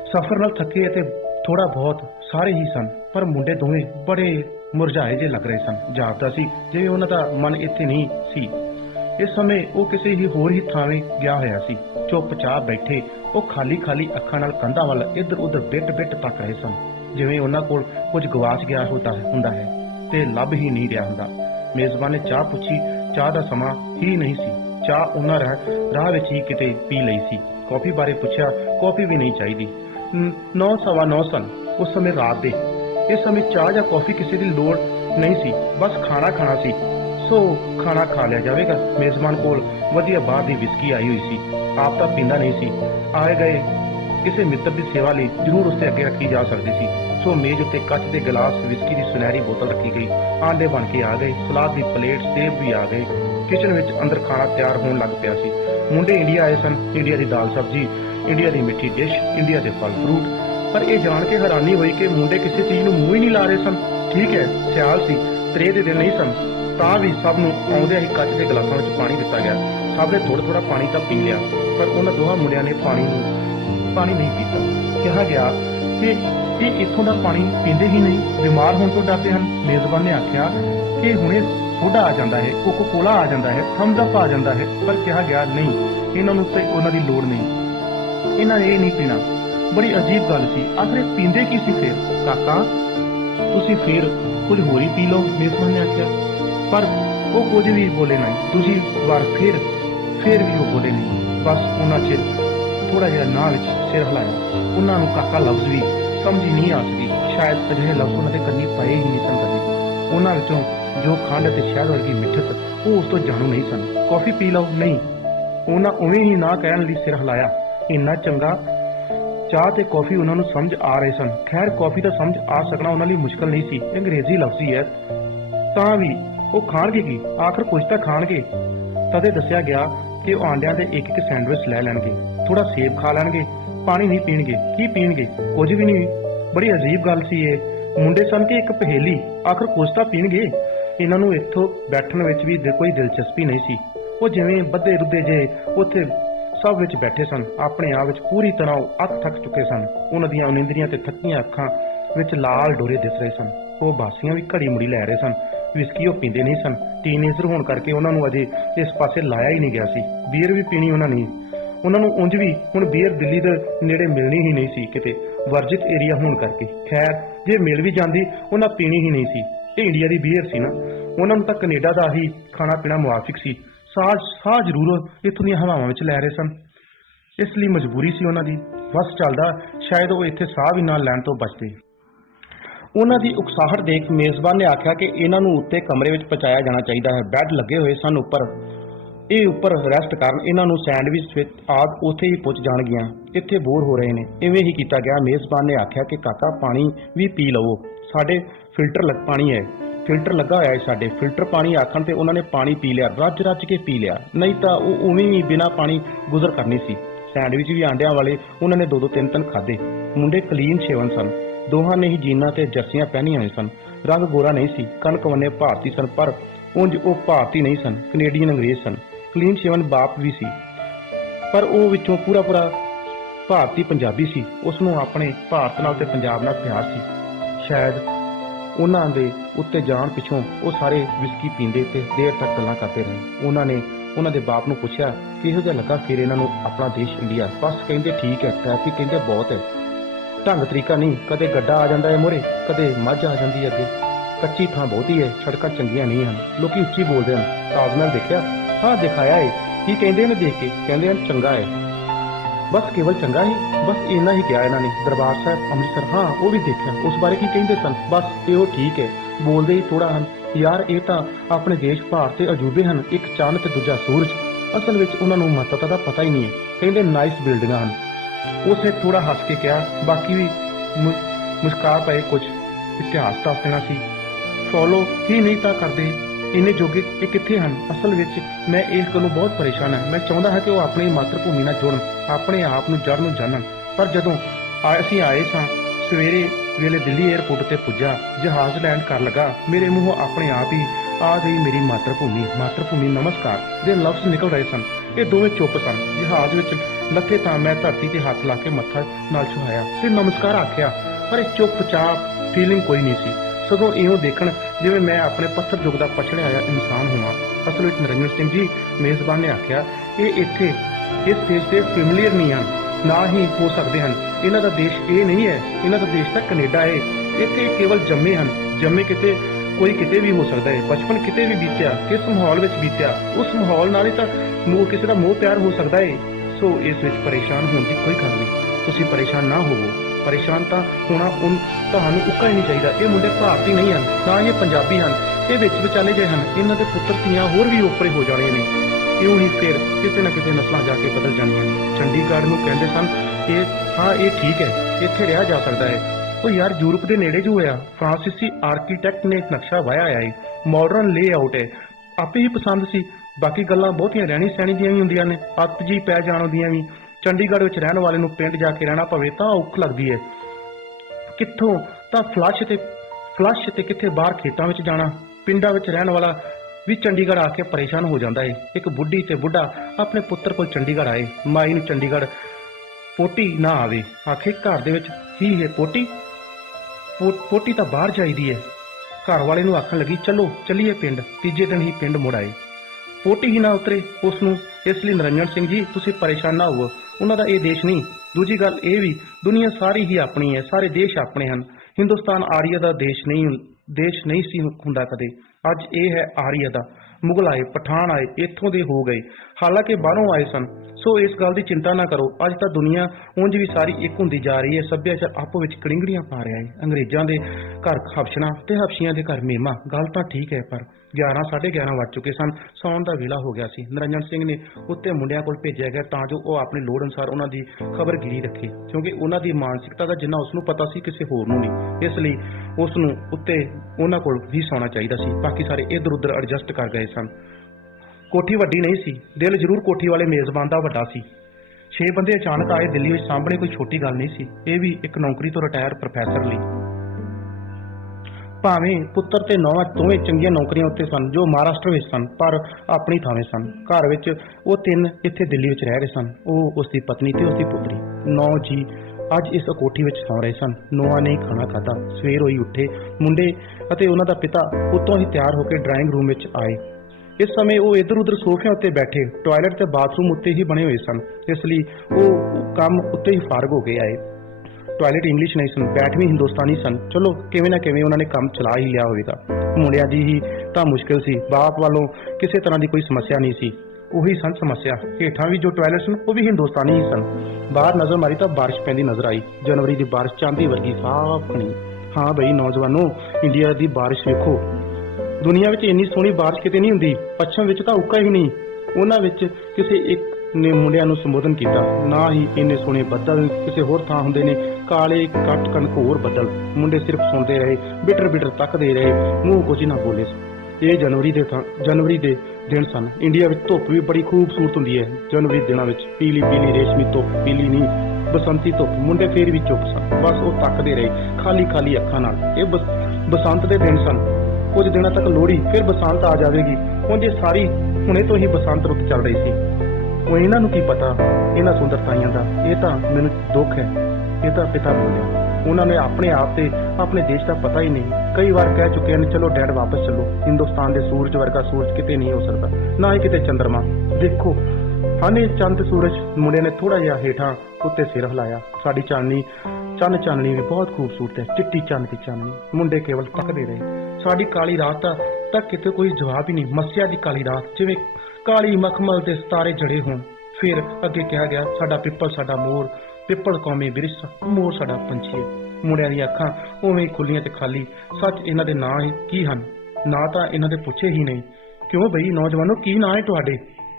ਸਫ਼ਰ ਨਾਲ ਥੱਕੇ ਅਤੇ ਥੋੜਾ ਬਹੁਤ ਸਾਰੇ ਹੀ ਸਨ, ਪਰ ਮੁੰਡੇ ਦੋਵੇਂ ਬੜੇ ਮੁਰਝਾਏ ਜਿਹੇ ਲੱਗ ਰਹੇ ਸਨ। ਜਾਪਦਾ ਸੀ ਜਿਵੇਂ ਉਹਨਾਂ ਦਾ ਮਨ ਇੱਥੇ ਨਹੀਂ ਸੀ। ਇਸ ਸਮੇਂ ਉਹ ਕਿਸੇ ਹੋਰ ਹੀ ਥਾਵੇਂ ਗਿਆ ਹੋਇਆ ਸੀ। ਚੁੱਪਚਾਪ ਬੈਠੇ ਉਹ ਖਾਲੀ ਅੱਖਾਂ ਨਾਲ ਕੰਧਾਂ ਵੱਲ ਇੱਧਰ-ਉੱਧਰ ਬਿੱਟ ਤੱਕ ਰਹੇ ਸਨ, ਜਿਵੇਂ ਉਹਨਾਂ ਕੋਲ ਕੁਝ ਗਵਾਚ ਗਿਆ ਹੁੰਦਾ ਹੈ ਤੇ ਲੱਭ ਹੀ ਨਹੀਂ ਰਿਹਾ ਹੁੰਦਾ। ਮੇਜ਼ਬਾਨ ਨੇ ਚਾਹ ਪੁੱਛੀ। ਚਾਹ ਦਾ ਸਮਾਂ ਹੀ ਨਹੀਂ ਸੀ। ਚਾਹ ਉਹਨਾਂ ਰਾਹ ਵਿੱਚ ਹੀ ਕਿਤੇ ਪੀ ਲਈ ਸੀ। ਕੌਫੀ ਬਾਰੇ ਪੁੱਛਿਆ, ਕੌਫੀ ਵੀ ਨਹੀਂ ਚਾਹੀਦੀ। 9:15 ਸਨ ਉਸ ਸਮੇਂ ਰਾਤ ਦੇ। ਇਸ ਸਮੇਂ ਚਾਹ ਜਾਂ ਕੌਫੀ ਕਿਸੇ ਦੀ ਲੋੜ ਨਹੀਂ ਸੀ, ਬਸ ਖਾਣਾ ਸੀ। ਸੋ ਖਾਣਾ ਖਾ ਲਿਆ ਜਾਵੇਗਾ। ਮੇਜ਼ਬਾਨ ਕੋਲ ਵਧੀਆ ਬਾਹਰ ਦੀ ਵਿਸਕੀ ਆਈ ਹੋਈ ਸੀ। ਆਪ ਤਾਂ ਪੀਂਦਾ ਨਹੀਂ ਸੀ। ਆਏ ਗਏ ਕਿਸੇ ਮਿੱਤਰ ਦੀ ਸੇਵਾ ਲਈ ਜ਼ਰੂਰ ਉਸਦੇ ਅੱਗੇ ਰੱਖੀ ਜਾ ਸਕਦੀ ਸੀ। ਪਿੱਛੋਂ ਮੇਜ਼ ਉੱਤੇ ਕੱਚ ਦੇ ਗਲਾਸ, ਵਿਸਕੀ ਦੀ ਸੁਨਹਿਰੀ ਬੋਤਲ ਰੱਖੀ ਗਈ। ਆਂਡੇ ਬਣ ਕੇ ਆ ਗਏ, ਸਲਾਦ ਦੀ ਪਲੇਟ, ਸੇਬ ਵੀ ਆ ਗਏ। ਕਿਚਨ ਵਿੱਚ ਅੰਦਰ ਖਾਣਾ ਤਿਆਰ ਹੋਣ ਲੱਗ ਪਿਆ ਸੀ। ਮੁੰਡੇ ਇੰਡੀਆ ਆਏ ਸਨ। ਇੰਡੀਆ ਦੀ ਦਾਲ ਸਬਜ਼ੀ, ਇੰਡੀਆ ਦੀ ਮਿੱਠੀ ਡਿਸ਼, ਇੰਡੀਆ ਦੇ ਫਲ ਫਰੂਟ। ਪਰ ਇਹ ਜਾਣ ਕੇ ਹੈਰਾਨੀ ਹੋਈ ਕਿ ਮੁੰਡੇ ਕਿਸੇ ਚੀਜ਼ ਨੂੰ ਮੂੰਹ ਹੀ ਨਹੀਂ ਲਾ ਰਹੇ ਸਨ। ਠੀਕ ਹੈ, ਸਿਆਲ ਸੀ, ਤਰੇ ਦੇ ਦਿਨ ਨਹੀਂ ਸਨ, ਤਾਂ ਵੀ ਸਭ ਨੂੰ ਆਉਂਦਿਆਂ ਹੀ ਕੱਚ ਦੇ ਗਲਾਸਾਂ ਵਿੱਚ ਪਾਣੀ ਦਿੱਤਾ ਗਿਆ। ਸਭ ਨੇ ਥੋੜਾ ਥੋੜਾ ਪਾਣੀ ਤਾਂ ਪੀ ਲਿਆ, ਪਰ ਉਹਨਾਂ ਦੋਹਾਂ ਮੁੰਡਿਆਂ ਨੇ ਪਾਣੀ ਨਹੀਂ ਪੀਤਾ। ਕਿਹਾ ਗਿਆ ਕਿ ਇਹ ਇੱਥੋਂ ਦਾ ਪਾਣੀ ਪੀਂਦੇ ਹੀ ਨਹੀਂ, ਬਿਮਾਰ ਹੋਣ ਤੋਂ ਡਰਦੇ ਹਨ। ਮੇਜ਼ਬਾਨ ਨੇ ਆਖਿਆ ਕਿ ਹੁਣੇ ਸੋਡਾ ਆ ਜਾਂਦਾ ਹੈ, ਕੋਕੋ ਕੋਲਾ ਆ ਜਾਂਦਾ ਹੈ, ਥਮਸ ਅਪ ਆ ਜਾਂਦਾ ਹੈ, ਪਰ ਕਿਹਾ ਗਿਆ ਨਹੀਂ, ਇਹਨਾਂ ਨੂੰ ਤੇ ਉਹਨਾਂ ਦੀ ਲੋੜ ਨਹੀਂ, ਇਹਨਾਂ ਨੇ ਇਹ ਨਹੀਂ ਪੀਣਾ। ਬੜੀ ਅਜੀਬ ਗੱਲ ਸੀ। ਆਖਰ ਇਹ ਪੀਂਦੇ ਕੀ ਸੀ ਫਿਰ? ਕਾਕਾ, ਤੁਸੀਂ ਫਿਰ ਕੁਝ ਹੋਰ ਹੀ ਪੀ ਲਓ, ਮੇਜ਼ਬਾਨ ਨੇ ਆਖਿਆ। ਪਰ ਉਹ ਕੁਝ ਵੀ ਬੋਲੇ ਨਹੀਂ। ਦੂਜੀ ਵਾਰ ਫਿਰ ਵੀ ਉਹ ਬੋਲੇ ਨਹੀਂ। ਬਸ ਉਹਨਾਂ ਚਿਰ ਥੋੜਾ ਜਿਹਾ ਨਾਹ ਵਿੱਚ ਸਿਰ ਹਿਲਾਇਆ। ਉਹਨਾਂ ਨੂੰ ਕਾਕਾ ਲਫ਼ਜ਼ ਵੀ ਸਮਝ ਹੀ ਨਹੀਂ ਆ ਸਕੀ। ਸ਼ਾਇਦ ਅਜਿਹੇ ਲਫ਼ਜ਼ ਉਹਨਾਂ ਦੇ ਕੰਨੀ ਪਏ ਹੀ ਨਹੀਂ ਸਨ ਕਦੇ। ਉਹਨਾਂ ਵਿੱਚੋਂ ਜੋ ਖੰਡ ਅਤੇ ਸ਼ਹਿਦ ਵਰਗੀ ਮਿੱਠਤ, ਉਹ ਉਸ ਤੋਂ ਜਾਣੂ ਨਹੀਂ ਸਨ। ਕੌਫੀ ਪੀ ਲਓ, ਨਹੀਂ। ਉਹਨਾਂ ਉਵੇਂ ਹੀ ਨਾ ਕਹਿਣ ਲਈ ਸਿਰ ਹਿਲਾਇਆ। ਇੰਨਾ ਚੰਗਾ ਚਾਹ ਤੇ ਕੌਫੀ ਉਹਨਾਂ ਨੂੰ ਸਮਝ ਆ ਰਹੇ ਸਨ। ਖੈਰ, ਕੌਫੀ ਤਾਂ ਸਮਝ ਆ ਸਕਣਾ ਉਹਨਾਂ ਲਈ ਮੁਸ਼ਕਲ ਨਹੀਂ ਸੀ, ਅੰਗਰੇਜ਼ੀ ਲਫ਼ਜ਼ ਹੀ ਹੈ। ਤਾਂ ਵੀ ਉਹ ਖਾਣਗੇ ਕੀ? ਆਖਰ ਕੁਝ ਤਾਂ ਖਾਣਗੇ। ਤਦੇ ਦੱਸਿਆ ਗਿਆ ਕਿ ਉਹ ਆਂਡਿਆਂ ਦੇ ਇੱਕ ਇੱਕ ਸੈਂਡਵਿਚ ਲੈ ਲੈਣਗੇ, ਥੋੜਾ ਸੇਬ ਖਾ ਲੈਣਗੇ, ਪਾਣੀ ਨਹੀਂ ਪੀਣਗੇ। ਕੀ ਪੀਣਗੇ? ਕੁਝ ਵੀ ਨਹੀਂ। ਬੜੀ ਅਜੀਬ ਗੱਲ ਸੀ ਇਹ। ਮੁੰਡੇ ਸਨ ਕਿ ਇੱਕ ਪਹੇਲੀ। ਆਖਰ ਕੁਝ ਤਾਂ ਪੀਣਗੇ। ਇਹਨਾਂ ਨੂੰ ਇੱਥੋਂ ਬੈਠਣ ਵਿੱਚ ਵੀ ਕੋਈ ਦਿਲਚਸਪੀ ਨਹੀਂ ਸੀ। ਉਹ ਜਿਵੇਂ ਬੱਧੇ ਰੁੱਧੇ ਜੇ ਉੱਥੇ ਸਭ ਵਿੱਚ ਬੈਠੇ ਸਨ। ਆਪਣੇ ਆਪ ਵਿੱਚ ਪੂਰੀ ਤਰ੍ਹਾਂ ਅੱਕ ਥੱਕ ਚੁੱਕੇ ਸਨ। ਉਹਨਾਂ ਦੀਆਂ ਉਨੀਂਦਰੀਆਂ ਤੇ ਥੱਕੀਆਂ ਅੱਖਾਂ ਵਿੱਚ ਲਾਲ ਡੋਰੇ ਦਿਸ ਰਹੇ ਸਨ। ਉਹ ਬਾਸੀਆਂ ਵੀ ਘੜੀ ਮੁੜੀ ਲੈ ਰਹੇ ਸਨ। ਵਿਸਕੀ ਉਹ ਪੀਂਦੇ ਨਹੀਂ ਸਨ। ਟੀਨੇਜਰ ਹੋਣ ਕਰਕੇ ਉਹਨਾਂ ਨੂੰ ਅਜੇ ਇਸ ਪਾਸੇ ਲਾਇਆ ਹੀ ਨਹੀਂ ਗਿਆ ਸੀ। ਬੀਅਰ ਵੀ ਪੀਣੀ ਉਹਨਾਂ ਨੇ। ਉਹਨਾਂ ਨੂੰ ਉਂਝ ਵੀ ਹੁਣ ਬੀਅਰ ਦਿੱਲੀ ਦੇ ਨੇੜੇ ਮਿਲਣੀ ਹੀ ਨਹੀਂ ਸੀ, ਕਿਤੇ ਵਰਜਿਤ ਏਰੀਆ ਹੋਣ ਕਰਕੇ। ਖੈਰ, ਜੇ ਮਿਲ ਵੀ ਜਾਂਦੀ, ਉਹਨਾਂ ਪੀਣੀ ਹੀ ਨਹੀਂ ਸੀ। ਇਹ ਇੰਡੀਆ ਦੀ ਬੀਅਰ ਸੀ ਨਾ। ਉਹਨਾਂ ਨੂੰ ਤਾਂ ਕੈਨੇਡਾ ਦਾ ਹੀ ਖਾਣਾ ਪੀਣਾ ਮੁਆਫਿਕ ਸੀ। ਸਾਹ ਜ਼ਰੂਰ ਇੱਥੋਂ ਦੀਆਂ ਹਵਾਵਾਂ ਵਿੱਚ ਲੈ ਰਹੇ ਸਨ। ਇਸ ਲਈ ਮਜਬੂਰੀ ਸੀ ਉਹਨਾਂ ਦੀ। ਬਸ ਚੱਲਦਾ, ਸ਼ਾਇਦ ਉਹ ਇੱਥੇ ਸਾਹ ਵੀ ਨਾ ਲੈਣ ਤੋਂ ਬਚਦੇ। ਉਹਨਾਂ ਦੀ ਉਕਸਾਹਟ ਦੇਖ ਮੇਜ਼ਬਾਨ ਨੇ ਆਖਿਆ ਕਿ ਇਹਨਾਂ ਨੂੰ ਉੱਤੇ ਕਮਰੇ ਵਿੱਚ ਪਹੁੰਚਾਇਆ ਜਾਣਾ ਚਾਹੀਦਾ ਹੈ। ਬੈੱਡ ਲੱਗੇ ਹੋਏ ਸਨ ਉੱਪਰ। ਇਹ ਉੱਪਰ ਰੈਸਟ ਕਰਨ, ਇਹਨਾਂ ਨੂੰ ਸੈਂਡਵਿਚ ਵਿੱਚ ਆਦ ਉੱਥੇ ਹੀ ਪੁੱਜ ਜਾਣਗੀਆਂ। ਇੱਥੇ ਬੋਰ ਹੋ ਰਹੇ ਨੇ। ਇਵੇਂ ਹੀ ਕੀਤਾ ਗਿਆ। ਮੇਜ਼ਬਾਨ ਨੇ ਆਖਿਆ ਕਿ ਕਾਕਾ, ਪਾਣੀ ਵੀ ਪੀ ਲਵੋ। ਸਾਡੇ ਫਿਲਟਰ ਪਾਣੀ ਹੈ, ਫਿਲਟਰ ਲੱਗਾ ਹੋਇਆ ਹੈ ਸਾਡੇ। ਫਿਲਟਰ ਪਾਣੀ ਆਖਣ ਤੇ ਉਹਨਾਂ ਨੇ ਪਾਣੀ ਪੀ ਲਿਆ, ਰੱਜ ਕੇ ਪੀ ਲਿਆ। ਨਹੀਂ ਤਾਂ ਉਹ ਉਵੇਂ ਹੀ ਬਿਨਾਂ ਪਾਣੀ ਗੁਜ਼ਰ ਕਰਨੀ ਸੀ। ਸੈਂਡਵਿਚ ਵੀ ਆਂਡਿਆਂ ਵਾਲੇ ਉਹਨਾਂ ਨੇ 2-2 3-3 ਖਾਧੇ। ਮੁੰਡੇ ਕਲੀਨ ਸ਼ੇਵਨ ਸਨ। ਦੋਹਾਂ ਨੇ ਹੀ ਜੀਨਾਂ ਤੇ ਜਰਸੀਆਂ ਪਹਿਨੀਆਂ ਹੋਈਆਂ ਸਨ। ਰੰਗ ਗੋਰਾ ਨਹੀਂ ਸੀ। ਕਣਕ ਵੰਨੇ ਭਾਰਤੀ ਸਨ, ਪਰ ਉਂਝ ਉਹ ਭਾਰਤੀ ਨਹੀਂ ਸਨ, ਕੈਨੇਡੀਅਨ ਅੰਗਰੇਜ਼ ਸਨ। ਕਲੀਨ ਸ਼ੇਵਨ ਬਾਪ ਵੀ ਸੀ, ਪਰ ਉਹ ਵਿੱਚੋਂ ਪੂਰਾ ਭਾਰਤੀ ਪੰਜਾਬੀ ਸੀ। ਉਸ ਨੂੰ ਆਪਣੇ ਭਾਰਤ ਨਾਲ ਤੇ ਪੰਜਾਬ ਨਾਲ ਪਿਆਰ ਸੀ। ਸ਼ਾਇਦ ਉਹਨਾਂ ਦੇ ਉੱਤੇ ਜਾਣ ਪਿੱਛੋਂ ਉਹ ਸਾਰੇ ਵਿਸਕੀ ਪੀਂਦੇ ਤੇ ਦੇਰ ਤੱਕ ਗੱਲਾਂ ਕਰਦੇ ਰਹੇ। ਉਹਨਾਂ ਨੇ ਉਹਨਾਂ ਦੇ ਬਾਪ ਨੂੰ ਪੁੱਛਿਆ ਕਿਹੋ ਜਿਹਾ ਲੱਗਾ ਫਿਰ ਇਹਨਾਂ ਨੂੰ ਆਪਣਾ ਦੇਸ਼ ਇੰਡੀਆ। ਬਸ ਕਹਿੰਦੇ ਠੀਕ ਹੈ, ਟ੍ਰੈਫਿਕ ਕਹਿੰਦੇ ਬਹੁਤ ਹੈ, ਢੰਗ ਤਰੀਕਾ ਨਹੀਂ, ਕਦੇ ਗੱਡਾ ਆ ਜਾਂਦਾ ਹੈ ਮੋਰੇ, ਕਦੇ ਮੱਝ ਆ ਜਾਂਦੀ ਹੈ ਅੱਗੇ, ਕੱਚੀ ਥਾਂ ਬਹੁਤੀ ਹੈ, ਸੜਕਾਂ ਚੰਗੀਆਂ ਨਹੀਂ ਹਨ, ਲੋਕੀ ਉੱਚੀ ਬੋਲਦੇ ਹਨ। ਤਾਜ ਮਹਿਲ ਦੇਖਿਆ? ਹਾਂ ਦਿਖਾਇਆ ਹੈ। ਕੀ ਕਹਿੰਦੇ ਨੇ ਦੇਖ ਕੇ? ਕਹਿੰਦੇ ਹਨ ਚੰਗਾ ਹੈ। ਬਸ ਕੇਵਲ ਚੰਗਾ ਹੀ? ਬਸ ਇੰਨਾ ਹੀ ਕਿਹਾ ਇਹਨਾਂ ਨੇ। ਦਰਬਾਰ ਸਾਹਿਬ ਅੰਮ੍ਰਿਤਸਰ, ਹਾਂ ਉਹ ਵੀ ਦੇਖਿਆ। ਉਸ ਬਾਰੇ ਕੀ ਕਹਿੰਦੇ ਸਨ? ਬਸ ਇਹੋ ਠੀਕ ਹੈ, ਬੋਲਦੇ ਹੀ ਥੋੜਾ ਹਨ। ਯਾਰ ਇਹ ਤਾਂ ਆਪਣੇ ਦੇਸ਼ ਭਾਰਤ ਦੇ ਅਜੂਬੇ ਹਨ, ਇੱਕ ਚੰਨ ਤੇ ਦੂਜਾ ਸੂਰਜ। ਅਸਲ ਵਿੱਚ ਉਹਨਾਂ ਨੂੰ ਮਹੱਤਤਾ ਦਾ ਪਤਾ ਹੀ ਨਹੀਂ ਹੈ। ਕਹਿੰਦੇ ਨਾਈਸ ਬਿਲਡਿੰਗਾਂ ਹਨ। ਉਸੇ ਥੋੜਾ ਹੱਸ ਕੇ ਕਿਹਾ। ਬਾਕੀ ਵੀ ਮੁਸਕਰਾ ਪਏ। ਕੁਝ ਇਤਿਹਾਸ ਦੱਸ ਦੇਣਾ ਸੀ, ਫੋਲੋ ਹੀ ਨਹੀਂ ਤਾਂ ਕਰਦੇ। ਇੰਨੇ ਜੋਗੇ ਇਹ ਕਿੱਥੇ ਹਨ? ਅਸਲ ਵਿੱਚ ਮੈਂ ਇਸ ਗੱਲੋਂ ਬਹੁਤ ਪਰੇਸ਼ਾਨ ਹਾਂ। ਮੈਂ ਚਾਹੁੰਦਾ ਹਾਂ ਕਿ ਉਹ ਆਪਣੀ ਮਾਤਰ ਭੂਮੀ ਨਾਲ ਜੁੜਨ, ਆਪਣੇ ਆਪ ਨੂੰ ਜੜ ਨੂੰ ਜਾਣਨ। ਪਰ ਜਦੋਂ ਅਸੀਂ ਆਏ ਸਾਂ ਸਵੇਰੇ ਵੇਲੇ ਦਿੱਲੀ ਏਅਰਪੋਰਟ ਤੇ ਪੁੱਜਾ, ਜਹਾਜ਼ ਲੈਂਡ ਕਰ ਲਗਾ, ਮੇਰੇ ਮੂੰਹੋਂ ਆਪਣੇ ਆਪ ਹੀ ਆ ਗਈ ਮੇਰੀ ਮਾਤਰ ਭੂਮੀ ਨਮਸਕਾਰ ਦੇ ਲਫ਼ਜ਼ ਨਿਕਲ ਰਹੇ ਸਨ। ਇਹ ਦੋਵੇਂ ਚੁੱਪ ਸਨ। ਜਹਾਜ਼ ਵਿੱਚ ਲੱਥੇ ਤਾਂ ਮੈਂ ਧਰਤੀ ਤੇ ਹੱਥ ਲਾ ਕੇ ਮੱਥਾ ਨਾਲ ਛੁਹਾਇਆ ਤੇ ਨਮਸਕਾਰ ਆਖਿਆ, ਪਰ ਇਹ ਚੁੱਪਚਾਪ ਫੀਲਿੰਗ ਕੋਈ ਨਹੀਂ ਸੀ। ਸਗੋਂ ਇਉਂ ਦੇਖਣ ਜਿਵੇਂ ਮੈਂ ਆਪਣੇ ਪੱਥਰ ਯੁੱਗ ਦਾ ਪਛੜਿਆ ਹੋਇਆ ਇਨਸਾਨ ਹੋਵਾਂ। ਅਸਲ ਵਿੱਚ ਨਰਿੰਦਰ ਸਿੰਘ ਜੀ, ਮੇਜ਼ਬਾਨ ਨੇ ਆਖਿਆ, ਇਹ ਇੱਥੇ ਇਸ ਸਟੇਜ ਤੇ ਫੈਮਿਲੀਅਰ ਨਹੀਂ ਹਨ, ਨਾ ਹੀ ਹੋ ਸਕਦੇ ਹਨ। ਇਹਨਾਂ ਦਾ ਦੇਸ਼ ਇਹ ਨਹੀਂ ਹੈ, ਇਹਨਾਂ ਦਾ ਦੇਸ਼ ਤਾਂ ਕੈਨੇਡਾ ਹੈ। ਇੱਥੇ ਕੇਵਲ ਜੰਮੇ ਹਨ। ਜੰਮੇ ਕਿਤੇ ਕੋਈ ਕਿਤੇ ਵੀ ਹੋ ਸਕਦਾ ਹੈ। ਬਚਪਨ ਕਿਤੇ ਵੀ ਬੀਤਿਆ, ਕਿਸ ਮਾਹੌਲ ਵਿੱਚ ਬੀਤਿਆ, ਉਸ ਮਾਹੌਲ ਨਾਲ ਹੀ ਤਾਂ ਕਿਸੇ ਦਾ ਮੋਹ ਪਿਆਰ ਹੋ ਸਕਦਾ ਹੈ। ਸੋ ਇਸ ਵਿੱਚ ਪਰੇਸ਼ਾਨ ਹੋਣ ਦੀ ਕੋਈ ਗੱਲ ਨਹੀਂ। ਤੁਸੀਂ ਪਰੇਸ਼ਾਨ ਨਾ ਹੋਵੋ। ਪਰੇਸ਼ਾਨ ਤਾਂ ਹੋਣਾ ਤੁਹਾਨੂੰ ਉੱਕਾ ਹੀ ਨਹੀਂ ਚਾਹੀਦਾ। ਇਹ ਮੁੰਡੇ ਭਾਰਤੀ ਨਹੀਂ ਹਨ, ਨਾ ਇਹ ਪੰਜਾਬੀ ਹਨ। ਇਹ ਵਿੱਚ ਵਿਚਾਲੇ ਗਏ ਹਨ। ਇਹਨਾਂ ਦੇ ਪੁੱਤਰ ਧੀਆਂ ਹੋਰ ਵੀ ਉੱਪਰੇ ਹੋ ਜਾਣੇ ਨੇ। ਇਉਂ ਹੀ ਫਿਰ ਕਿਤੇ ਨਾ ਕਿਤੇ ਨਸਲਾਂ ਜਾ ਕੇ ਬਦਲ ਜਾਣੀਆਂ ਨੇ। ਚੰਡੀਗੜ੍ਹ ਨੂੰ ਕਹਿੰਦੇ ਸਨ ਇਹ ਠੀਕ ਹੈ, ਇੱਥੇ ਰਿਹਾ ਜਾ ਸਕਦਾ ਹੈ। ਉਹ ਯਾਰ ਯੂਰਪ ਦੇ ਨੇੜੇ ਜੋ ਹੋਇਆ, ਫਰਾਂਸੀਸੀ ਆਰਕੀਟੈਕਟ ਨੇ ਨਕਸ਼ਾ ਵਾਇਆ ਹੈ, ਮਾਡਰਨ ਲੇਆਊਟ ਹੈ, ਆਪੇ ਹੀ ਪਸੰਦ ਸੀ। ਬਾਕੀ ਗੱਲਾਂ ਬਹੁਤੀਆਂ ਰਹਿਣੀ ਸਹਿਣੀ ਦੀਆਂ ਵੀ ਹੁੰਦੀਆਂ ਨੇ, ਅੱਤ ਜੀ ਪੈ ਜਾਣ ਹੁੰਦੀਆਂ ਵੀ। ਚੰਡੀਗੜ੍ਹ ਵਿੱਚ ਰਹਿਣ ਵਾਲੇ ਨੂੰ ਪਿੰਡ ਜਾ ਕੇ ਰਹਿਣਾ ਪਵੇ ਤਾਂ ਔਖ ਲੱਗਦੀ ਹੈ, ਕਿੱਥੋਂ ਤਾਂ ਫਲੱਸ਼ ਤੇ ਕਿੱਥੇ ਬਾਹਰ ਖੇਤਾਂ ਵਿੱਚ ਜਾਣਾ। ਪਿੰਡਾਂ ਵਿੱਚ ਰਹਿਣ ਵਾਲਾ ਵੀ ਚੰਡੀਗੜ੍ਹ ਆ ਕੇ ਪਰੇਸ਼ਾਨ ਹੋ ਜਾਂਦਾ ਹੈ। ਇੱਕ ਬੁੱਢੀ ਤੇ ਬੁੱਢਾ ਆਪਣੇ ਪੁੱਤਰ ਕੋਲ ਚੰਡੀਗੜ੍ਹ ਆਏ। ਮਾਈ ਨੂੰ ਚੰਡੀਗੜ੍ਹ ਪੋਟੀ ਨਾ ਆਵੇ, ਆਖੇ ਘਰ ਦੇ ਵਿੱਚ ਹੀ ਹੈ ਪੋਟੀ ਤਾਂ ਬਾਹਰ ਚਾਹੀਦੀ ਹੈ। ਘਰ ਵਾਲੇ ਨੂੰ ਆਖਣ ਲੱਗੀ ਚਲੋ ਚੱਲੀਏ ਪਿੰਡ। ਤੀਜੇ ਦਿਨ ਹੀ ਪਿੰਡ ਮੁੜ ਆਏ। ਪੋਟੀ ਹੀ ਨਾ ਉਤਰੇ ਉਸ ਨੂੰ। ਇਸ ਲਈ ਨਿਰੰਜਨ ਸਿੰਘ ਜੀ ਤੁਸੀਂ ਪਰੇਸ਼ਾਨ ਨਾ ਹੋਵੋ, ਉਹਨਾਂ ਦਾ ਇਹ ਦੇਸ਼ ਨਹੀਂ। ਦੂਜੀ ਗੱਲ ਇਹ ਵੀ ਦੁਨੀਆ ਸਾਰੀ ਹੀ ਆਪਣੀ ਹੈ, ਸਾਰੇ ਦੇਸ਼ ਆਪਣੇ ਹਨ। ਹਿੰਦੁਸਤਾਨ ਆਰੀਆ ਦਾ ਦੇਸ਼ ਨਹੀਂ ਸੀ ਹੁੰਦਾ ਕਦੇ, ਅੱਜ ਇਹ ਹੈ ਆਰੀਆ ਦਾ। ਮੁਗਲ ਆਏ, ਪਠਾਨ ਆਏ, ਇੱਥੋਂ ਦੇ ਹੋ ਗਏ, ਹਾਲਾਂਕਿ ਬਾਹਰੋਂ ਆਏ ਸਨ। ਸੋ ਇਸ ਗੱਲ ਦੀ ਚਿੰਤਾ ਨਾ ਕਰੋ। ਅੱਜ ਤਾਂ ਦੁਨੀਆ ਉਂਝ ਵੀ ਸਾਰੀ ਇੱਕ ਹੁੰਦੀ ਜਾ ਰਹੀ ਹੈ। ਸੱਭਿਆਚਾਰ ਆਪੋ ਵਿੱਚ ਕੜਿੰਗੜੀਆਂ ਪਾ ਰਿਹਾ ਹੈ। ਅੰਗਰੇਜ਼ਾਂ ਦੇ ਘਰ ਹਬਸ਼ਣਾ ਤੇ ਹਬਸ਼ੀਆਂ ਦੇ ਘਰ ਮੇਮਾ। ਗੱਲ ਤਾਂ ਠੀਕ ਹੈ, ਪਰ 11:30 ਵੱਜ ਚੁੱਕੇ ਸਨ। ਸੌਣ ਦਾ ਵੇਲਾ ਹੋ ਗਿਆ ਸੀ। ਨਿਰੰਜਨ ਸਿੰਘ ਨੇ ਉੱਤੇ ਮੁੰਡਿਆਂ ਕੋਲ ਭੇਜਿਆ ਗਿਆ ਤਾਂ ਜੋ ਉਹ ਆਪਣੀ ਲੋੜ ਅਨੁਸਾਰ ਉਹਨਾਂ ਦੀ ਖਬਰਗੀਰੀ ਰੱਖੇ, ਕਿਉਂਕਿ ਉਹਨਾਂ ਦੀ ਮਾਨਸਿਕਤਾ ਦਾ ਜਿੰਨਾ ਉਸ ਨੂੰ ਪਤਾ ਸੀ ਕਿਸੇ ਹੋਰ ਨੂੰ ਨਹੀਂ। ਇਸ ਲਈ ਉਸ ਨੂੰ ਉੱਤੇ ਉਹਨਾਂ ਕੋਲ ਵੀ ਸੌਣਾ ਚਾਹੀਦਾ ਸੀ। ਬਾਕੀ ਸਾਰੇ ਇੱਧਰ ਉੱਧਰ ਐਡਜਸਟ ਕਰ ਗਏ ਸਨ। ਕੋਠੀ ਵੱਡੀ ਨਹੀਂ ਸੀ, ਦਿਲ ਜ਼ਰੂਰ ਕੋਠੀ ਵਾਲੇ ਮੇਜ਼ਬਾਨ ਦਾ ਵੱਡਾ ਸੀ। 6 ਬੰਦੇ ਅਚਾਨਕ ਆਏ ਦਿੱਲੀ ਵਿੱਚ ਸਾਹਮਣੇ ਕੋਈ ਛੋਟੀ ਗੱਲ ਨਹੀਂ ਸੀ, ਇਹ ਵੀ ਇੱਕ ਨੌਕਰੀ ਤੋਂ ਰਿਟਾਇਰ ਪ੍ਰੋਫੈਸਰ ਲਈ। ਭਾਵੇਂ ਪੁੱਤਰ ਤੇ ਨੌਵਾਂ ਦੋਵੇਂ ਚੰਗੀਆਂ ਨੌਕਰੀਆਂ ਉੱਤੇ ਸਨ ਜੋ ਮਹਾਰਾਸ਼ਟਰ ਵਿੱਚ ਸਨ, ਪਰ ਆਪਣੀ ਥਾਵੇਂ ਸਨ। ਘਰ ਵਿੱਚ ਉਹ 3 ਇੱਥੇ ਦਿੱਲੀ ਵਿੱਚ ਰਹਿ ਰਹੇ ਸਨ, ਉਹ ਉਸ ਦੀ ਪਤਨੀ ਤੇ ਉਸ ਦੀ ਪੁੱਤਰੀ। 9 ਜੀ ਅੱਜ ਇਸ ਕੋਠੀ ਵਿੱਚ ਸੌਂ ਰਹੇ ਸਨ। ਨੌਵਾਂ ਨੇ ਖਾਣਾ ਖਾਧਾ, ਸਵੇਰ ਹੋਈ ਉੱਠੇ। ਮੁੰਡੇ ਅਤੇ ਉਹਨਾਂ ਦਾ ਪਿਤਾ ਉੱਤੋਂ ਹੀ ਤਿਆਰ ਹੋ ਕੇ ਡਰਾਇੰਗ ਰੂਮ ਵਿੱਚ ਆਏ। ਇਸ ਸਮੇਂ ਉਹ ਇੱਧਰ ਉੱਧਰ ਸੋਫਿਆਂ ਉੱਤੇ ਬੈਠੇ। ਟਾਇਲਟ ਤੇ ਬਾਥਰੂਮ ਉੱਤੇ ਹੀ ਬਣੇ ਹੋਏ ਸਨ, ਇਸ ਲਈ ਉਹ ਕੰਮ ਉੱਤੇ ਹੀ ਫਾਰਗ ਹੋ ਕੇ ਆਏ। ਟਾਇਲਟ ਇੰਗਲਿਸ਼ ਨਹੀਂ ਸਨ, ਬੈਠ ਵੀ ਹਿੰਦੁਸਤਾਨੀ ਸਨ। ਚਲੋ ਕਿਵੇਂ ਨਾ ਕਿਵੇਂ ਉਹਨਾਂ ਨੇ ਕੰਮ ਚਲਾ ਹੀ ਲਿਆ ਹੋਵੇਗਾ। ਮੁੰਡਿਆਂ ਦੀ ਹੀ ਤਾਂ ਮੁਸ਼ਕਿਲ ਸੀ, ਬਾਪ ਵੱਲੋਂ ਕਿਸੇ ਤਰ੍ਹਾਂ ਦੀ ਕੋਈ ਸਮੱਸਿਆ ਨਹੀਂ ਸੀ। ਉਹੀ ਸਨ ਸਮੱਸਿਆ। ਹੇਠਾਂ ਵੀ ਜੋ ਟਾਇਲਟ ਸਨ ਉਹ ਵੀ ਹਿੰਦੁਸਤਾਨੀ ਹੀ ਸਨ। ਬਾਹਰ ਨਜ਼ਰ ਮਾਰੀ ਤਾਂ ਬਾਰਿਸ਼ ਪੈਂਦੀ ਨਜ਼ਰ ਆਈ। ਜਨਵਰੀ ਦੀ ਬਾਰਿਸ਼ ਚਾਂਦੀ ਵਰਗੀ ਸਾਫ਼ ਖਣੀ। ਹਾਂ ਬਈ ਨੌਜਵਾਨੋ, ਇੰਡੀਆ ਦੀ ਬਾਰਿਸ਼ ਵੇਖੋ। ਦੁਨੀਆ ਵਿੱਚ ਇੰਨੀ ਸੋਹਣੀ ਬਾਰਿਸ਼ ਕਿਤੇ ਨਹੀਂ ਹੁੰਦੀ। ਪੱਛਮ ਵਿੱਚ ਤਾਂ ਉੱਕਾ ਹੀ ਨਹੀਂ। ਉਹਨਾਂ ਵਿੱਚ ਕਿਸੇ ਇੱਕ ਨੇ ਮੁੰਡਿਆਂ ਨੂੰ ਸੰਬੋਧਨ ਕੀਤਾ। ਨਾ ਹੀ ਇੰਨੇ ਸੋਹਣੇ ਬੱਦਲ ਕਿਸੇ ਹੋਰ ਥਾਂ ਹੁੰਦੇ ਨੇ। ਕਾਲੇ ਕੱਟ ਘਨਘੋਰ ਬੱਦਲ। ਮੁੰਡੇ ਸਿਰਫ ਸੁਣਦੇ ਰਹੇ, ਬਿਟਰ ਤੱਕਦੇ ਰਹੇ, ਮੂੰਹ ਕੁਝ ਨਾ ਬੋਲੇ। ਇਹ ਜਨਵਰੀ ਦੇ ਦਿਨ ਸਨ। ਇੰਡੀਆ ਵਿੱਚ ਧੁੱਪ ਵੀ ਬੜੀ ਖੂਬਸੂਰਤ ਹੁੰਦੀ ਹੈ। ਜਨਵਰੀ ਦਿਨਾਂ ਵਿੱਚ ਪੀਲੀ ਰੇਸ਼ਮੀ ਧੁੱਪ, ਪੀਲੀ ਨਹੀਂ ਬਸੰਤੀ ਧੁੱਪ। ਮੁੰਡੇ ਫੇਰ ਵੀ ਚੁੱਪ ਸਨ, ਬਸ ਉਹ ਤੱਕਦੇ ਰਹੇ ਖਾਲੀ ਅੱਖਾਂ ਨਾਲ। ਇਹ ਬਸੰਤ ਦੇ ਦਿਨ ਸਨ। ਕੁਝ ਦਿਨਾਂ ਤੱਕ ਲੋਹੜੀ, ਫਿਰ ਬਸੰਤ ਆ ਜਾਵੇਗੀ। ਉਂਝ ਸਾਰੀ ਹੁਣੇ ਤੋਂ ਹੀ ਬਸੰਤ ਰੁੱਤ ਚੱਲ ਰਹੀ ਸੀ। ਉਹ ਇਹਨਾਂ ਨੂੰ ਕੀ ਪਤਾ ਇਹਨਾਂ ਸੁੰਦਰਤਾਈਆਂ ਦਾ। ਇਹ ਤਾਂ ਮੈਨੂੰ ਦੁੱਖ ਹੈ। ਇਹ ਤਾਂ ਪਿਤਾ ਬੋਲਿਆ। ਉਹਨਾਂ ਨੇ ਆਪਣੇ ਆਪ ਤੇ ਆਪਣੇ ਦੇਸ਼ ਦਾ ਪਤਾ ਹੀ ਨਹੀਂ। ਕਈ ਵਾਰ ਕਹਿ ਚੁੱਕੇ ਨੇ ਚਲੋ ਡੈਡ ਵਾਪਸ ਚੱਲੋ। ਹਿੰਦੁਸਤਾਨ ਦੇ ਸੂਰਜ ਵਰਗਾ ਸੂਰਜ ਕਿਤੇ ਨਹੀਂ ਹੋ ਸਕਦਾ, ਨਾ ਹੀ ਕਿਤੇ ਚੰਦਰਮਾ। ਦੇਖੋ ਹਾਨੇ ਚੰਦ ਸੂਰਜ। ਮੁੰਡੇ ਨੇ ਥੋੜਾ ਜਿਹਾ ਹੇਠਾਂ ਉੱਤੇ ਸਿਰ ਹਿਲਾਇਆ। ਸਾਡੀ ਚਾਨਣੀ ਵੀ ਬਹੁਤ ਖੂਬਸੂਰਤ ਹੈ, ਚਿੱਟੀ ਚੰਨ ਦੀ ਚਾਨਣੀ। ਮੁੰਡੇ ਕੇਵਲ ਤੱਕਦੇ ਰਹੇ। ਸਾਡੀ ਕਾਲੀ ਰਾਤ ਤਾਂ ਕਿਤੇ ਕੋਈ ਜਵਾਬ ਹੀ ਨਹੀਂ। ਮੱਸਿਆ ਦੀ ਕਾਲੀ ਰਾਤ, ਜਿਵੇਂ ਕਾਲੀ ਮਖਮਲ ਦੇ ਸਿਤਾਰੇ ਜੜੇ ਹੋਣ। ਫਿਰ ਅੱਗੇ ਕਿਹਾ ਗਿਆ ਸਾਡਾ ਪਿੱਪਲ ਸਾਡਾ ਮੋਰ, ਪਿੱਪਲ ਕੌਮੀ ਬਿਰਛ, ਮੋਰ ਸਾਡਾ ਪੰਛੀ ਹੈ। ਮੁੰਡਿਆਂ ਦੀਆਂ ਅੱਖਾਂ ਉਵੇਂ ਹੀ ਖੁੱਲੀਆਂ ਤੇ ਖਾਲੀ। ਸੱਚ ਇਹਨਾਂ ਦੇ ਨਾਂ ਕੀ ਹਨ? ਨਾਂ ਤਾਂ ਇਹਨਾਂ ਦੇ ਪੁੱਛੇ ਹੀ ਨਹੀਂ। ਕਿਉਂ ਬਈ ਨੌਜਵਾਨੋ, ਕੀ ਨਾਂ ਹੈ ਤੁਹਾਡੇ?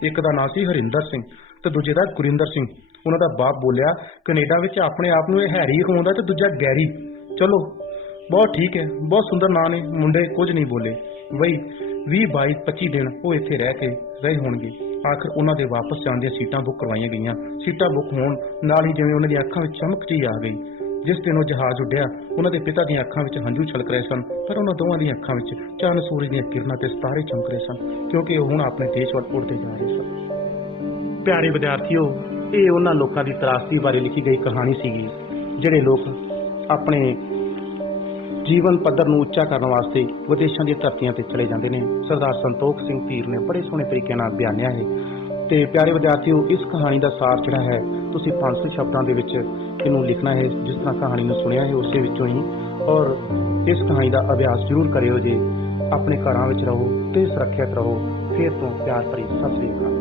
ਇੱਕ ਦਾ ਨਾਂ ਸੀ ਹਰਿੰਦਰ ਸਿੰਘ ਤੇ ਦੂਜੇ ਦਾ ਗੁਰਿੰਦਰ ਸਿੰਘ। ਉਹਨਾਂ ਦਾ ਬਾਪ ਬੋਲਿਆ ਕੈਨੇਡਾ ਵਿੱਚ ਆਪਣੇ ਆਪ ਨੂੰ ਇਹ ਹੈਰੀ ਕਹਾਉਂਦਾ ਤੇ ਦੂਜਾ ਗੈਰੀ। ਚਲੋ ਬਹੁਤ ਠੀਕ ਹੈ, ਬਹੁਤ ਸੁੰਦਰ ਨਾਂ ਨੇ। ਮੁੰਡੇ ਕੁਝ ਨਹੀਂ ਬੋਲੇ। ਬਈ 20, 22, 25 ਦਿਨ ਉਹ ਇੱਥੇ ਰਹਿ ਕੇ ਰਹੇ ਹੋਣਗੇ। ਆਖਰ ਉਹਨਾਂ ਦੇ ਵਾਪਸ ਜਾਣ ਦੀਆਂ ਸੀਟਾਂ ਬੁੱਕ ਕਰਵਾਈਆਂ ਗਈਆਂ। ਸੀਟਾਂ ਬੁੱਕ ਹੋਣ ਨਾਲ ਹੀ ਜਿਵੇਂ ਉਹਨਾਂ ਦੀਆਂ ਅੱਖਾਂ ਵਿੱਚ ਚਮਕ ਜਿਹੀ ਆ ਗਈ। ਜਿਸ ਦਿਨ ਉਹ ਜਹਾਜ਼ ਉੱਡਿਆ ਉਹਨਾਂ ਦੇ ਪਿਤਾ ਦੀਆਂ ਅੱਖਾਂ ਵਿੱਚ ਹੰਝੂ ਛਲਕ ਰਹੇ ਸਨ, ਪਰ ਉਹਨਾਂ ਦੋਵਾਂ ਦੀਆਂ ਅੱਖਾਂ ਵਿੱਚ ਚੰਨ ਸੂਰਜ ਦੀਆਂ ਕਿਰਨਾਂ ਤੇ ਸਿਤਾਰੇ ਚਮਕ ਰਹੇ ਸਨ, ਕਿਉਂਕਿ ਉਹ ਹੁਣ ਆਪਣੇ ਦੇਸ਼ ਵੱਲ ਉੱਡਦੇ ਜਾ ਰਹੇ ਸਨ। ਪਿਆਰੇ ਵਿਦਿਆਰਥੀਓ, ਇਹ ਉਹਨਾਂ ਲੋਕਾਂ ਦੀ ਤਰਾਸਦੀ ਬਾਰੇ ਲਿਖੀ ਗਈ ਕਹਾਣੀ ਸੀਗੀ ਜਿਹੜੇ ਲੋਕ ਆਪਣੇ ਜੀਵਨ ਪੱਧਰ ਨੂੰ ਉੱਚਾ ਕਰਨ ਵਾਸਤੇ ਵਿਦੇਸ਼ਾਂ ਦੀਆਂ ਧਰਤੀਆਂ ਤੇ ਚਲੇ ਜਾਂਦੇ ਨੇ। ਸਰਦਾਰ ਸੰਤੋਖ ਸਿੰਘ ਧੀਰ ਨੇ ਬੜੇ ਸੋਹਣੇ ਤਰੀਕੇ ਨਾਲ ਬਿਆਨਿਆ ਹੈ। ਤੇ ਪਿਆਰੇ ਵਿਦਿਆਰਥੀਓ, ਇਸ ਕਹਾਣੀ ਦਾ ਸਾਰ ਜਿਹੜਾ ਹੈ ਤੁਸੀਂ 500 ਸ਼ਬਦਾਂ ਦੇ ਵਿੱਚ ਇਹਨੂੰ ਲਿਖਣਾ ਹੈ, ਜਿਸ ਤਰ੍ਹਾਂ ਕਹਾਣੀ ਨੂੰ ਸੁਣਿਆ ਹੈ ਉਸੇ ਵਿੱਚੋਂ ਹੀ। ਔਰ ਇਸ ਕਹਾਣੀ ਦਾ ਅਭਿਆਸ ਜ਼ਰੂਰ ਕਰਿਓ ਜੇ। ਆਪਣੇ ਘਰਾਂ ਵਿੱਚ ਰਹੋ ਤੇ ਸੁਰੱਖਿਅਤ ਰਹੋ। ਫਿਰ ਤੋਂ ਪਿਆਰ ਭਰੀ ਸਤਿ ਸ੍ਰੀ ਅਕਾਲ।